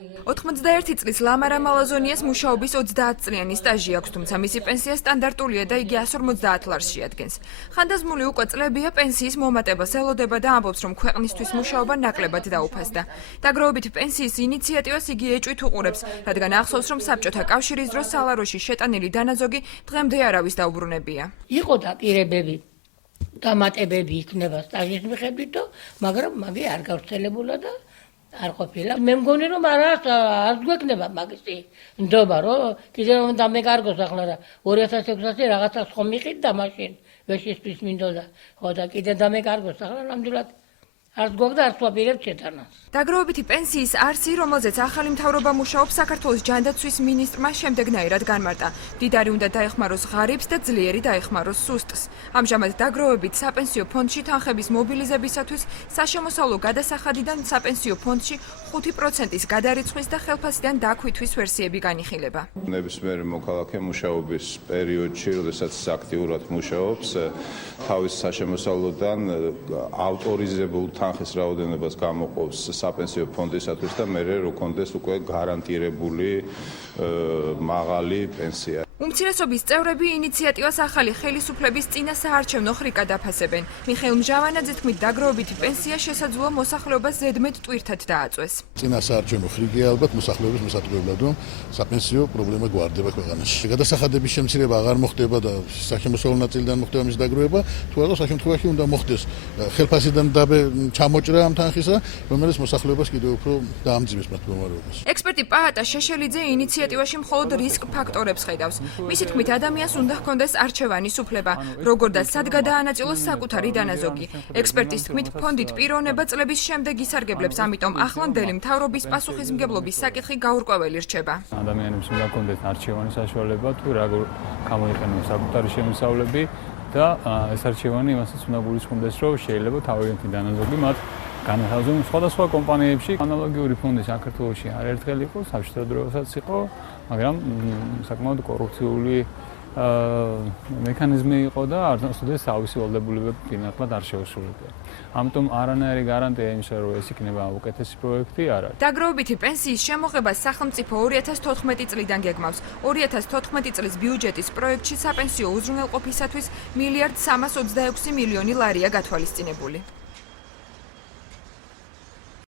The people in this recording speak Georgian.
91 წლის ლამარა მალაზონიას მუშაობის 30 წლიანი სტაჟი აქვს, თუმცა მისი პენსია სტანდარტულია და იგი 150 ლარს შეადგენს. ხანდაზმული უკვე წლებია პენსიის მომატებას ელოდება და ამბობს, რომ ქვეყნისთვის მუშაობა ნაკლებად დაუფასდა. დაგროვებითი პენსიის ინიციატივას იგი ეჭვით უყურებს, რადგან ახსოვს, რომ საბჭოთა კავშირის დროს სალაროში შეტანილი დანაზოგი დღემდე არავის დაუბრუნებია. იყო დაპირებები, დამატებები იქნება სტაჟის მიხედვით, მაგრამ მაგი არ გავრცელებულა და არ ყოფილა. მე მგონი რომ არ გვექნება მაგისი ნდობა, რომ კიდევ რომ დამეკარგოს ახლა რა 2006-ში რაღაცას ხომ მიყიდ და მაშინ ვეშისთვის მინდოდა. ხო და კიდევ დამეკარგოს ახლა ნამდვილად არც გვაქვს არც ვაპირებთ შეტანას. დაგროვებითი პენსიის არსი, რომელზეც ახალი მთავრობა მუშაობს, საქართველოს ჯანდაცვის მინისტრმა შემდეგნაირად განმარტა. მდიდარი უნდა დაეხმაროს ღარიბს და ძლიერი დაეხმაროს სუსტს. ამჟამად დაგროვებით საპენსიო ფონდში თანხების მობილიზებისათვის საშემოსავლო გადასახადიდან საპენსიო ფონდში 5%-ის გადარიცხვის და ხელფასიდან დაქვითვის ვერსიები განიხილება. ნებისმიერი მოქალაქე მუშაობის პერიოდში, როდესაც აქტიურად მუშაობს, თავის საშემოსავლოდან ავტორიზებულ თანხის რაოდენობას გამოყოფს საპენსიო ფონდისათვის და მერე რო კონდეს უკვე გარანტირებული მაღალი პენსია. უმცირესობის წევრები ინიციატივას ახალი ხელისუფლების წინა საარჩევნო ხრიკად აფასებენ. მიხეილ მჟავანაძე თქმით, დაგროვებითი პენსია შესაძლოა მოსახლეობას ზედმეტ ტვირთად დააწვეს. წინა საარჩევნო ხრიკია ალბათ მოსახლეობის მოსატყუებლად, რომ საპენსიო პრობლემა გვარდება ქვეყანაში. გადასახადების შემცირება აღარ მოხდება და საშემოსავლო ნაწილიდან მოხდება მის დაგროვება, თუ არა შემთხვევაში უნდა მოხდეს ხელფასიდან ჩამოჭრა ამ თანხისა, რომელიც მოსახლეობას კიდევ უფრო დაამძიმეს მათ მდგომარეობას. ექსპერტი პაატა შეშელიძე ინიციატივაში მხოლოდ რისკ ფაქტორებს ხედავს. მისი თქმით, ადამიანს უნდა ჰქონდეს არჩევანის უფლება, როგორ და სად გადაანაწილოს საკუთარი დანაზოგი. ექსპერტის თქმით, ფონდით პიროვნება წლების შემდეგ ისარგებლებს, ამიტომ ახლანდელი მთავრობის პასუხისმგებლობის საკითხი გაურკვეველი რჩება. ადამიანებს უნდა ჰქონდეს არჩევანის საშუალება, თუ როგორ გამოიყენოს საკუთარი შემოსავლები და ეს არჩევანი იმასაც უნდა გულისხმობდეს, რომ შეიძლება თავიანთი დანაზოგი მათ განათავაზონ სხვადასხვა კომპანიებში. ანალოგიური ფონდი საქართველოში არაერთხელ იყო, საბჭოთა დროსაც იყო, მაგრამ საკმაოდ კორუფციული მექანიზმი იყო და არასოდეს თავისი ვალდებულებები ფინანსურად არ შეუსრულებია. ამიტომ არანაირი გარანტია იმისა, რომ ეს იქნება უკეთესი პროექტი არ არის. დაგროვებითი პენსიის შემოღებას სახელმწიფო 2014 წლიდან გეგმავს. 2014 წლის ბიუჯეტის პროექტში საპენსიო უზრუნველყოფისათვის 1,326 მილიონი ლარია გათვალისწინებული.